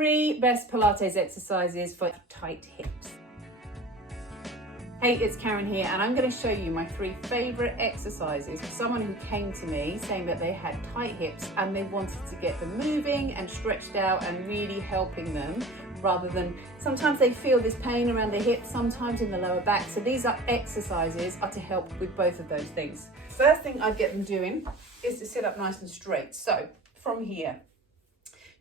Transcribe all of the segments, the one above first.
3 best Pilates exercises for tight hips. Hey, it's Karen here, and I'm going to show you my 3 favourite exercises for someone who came to me saying that they had tight hips and they wanted to get them moving and stretched out and really helping them, rather than sometimes they feel this pain around the hips, sometimes in the lower back. So these exercises are to help with both of those things. First thing I'd get them doing is to sit up nice and straight. So from here,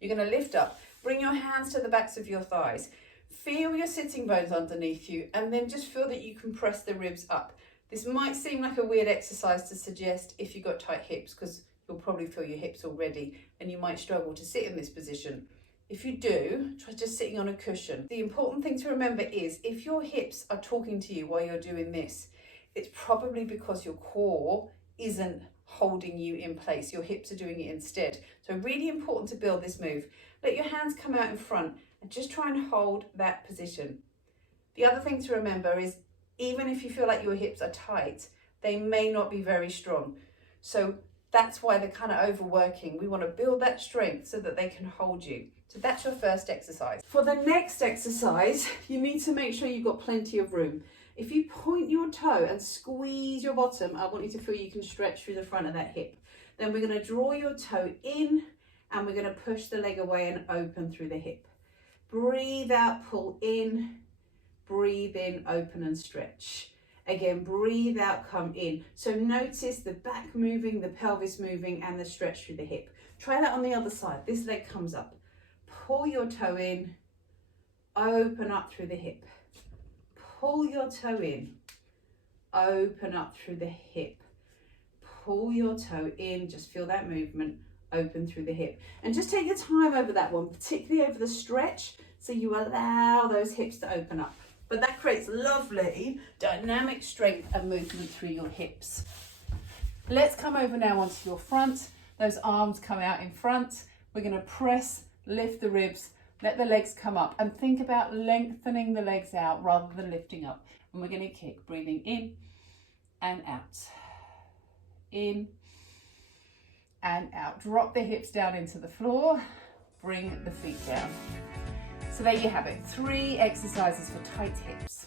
you're going to lift up, bring your hands to the backs of your thighs. Feel your sitting bones underneath you, and then just feel that you can press the ribs up. This might seem like a weird exercise to suggest if you've got tight hips, because you'll probably feel your hips already and you might struggle to sit in this position. If you do, try just sitting on a cushion. The important thing to remember is if your hips are talking to you while you're doing this, it's probably because your core isn't holding you in place. Your hips are doing it instead. So really important to build this move. Let your hands come out in front and just try and hold that position. The other thing to remember is even if you feel like your hips are tight, they may not be very strong. So that's why they're kind of overworking. We want to build that strength so that they can hold you. So that's your first exercise. For the next exercise, you need to make sure you've got plenty of room. If you point your toe and squeeze your bottom, I want you to feel you can stretch through the front of that hip. Then we're going to draw your toe in and we're going to push the leg away and open through the hip. Breathe out, pull in, breathe in, open and stretch. Again, breathe out, come in. So notice the back moving, the pelvis moving, and the stretch through the hip. Try that on the other side. This leg comes up. Pull your toe in, open up through the hip. Pull your toe in, open up through the hip. Pull your toe in, just feel that movement, open through the hip. And just take your time over that one, particularly over the stretch, so you allow those hips to open up. But that creates lovely dynamic strength and movement through your hips. Let's come over now onto your front. Those arms come out in front. We're going to press, lift the ribs, let the legs come up, and think about lengthening the legs out rather than lifting up. And we're going to kick, breathing in and out. In and out. Drop the hips down into the floor, bring the feet down. So there you have it, 3 exercises for tight hips.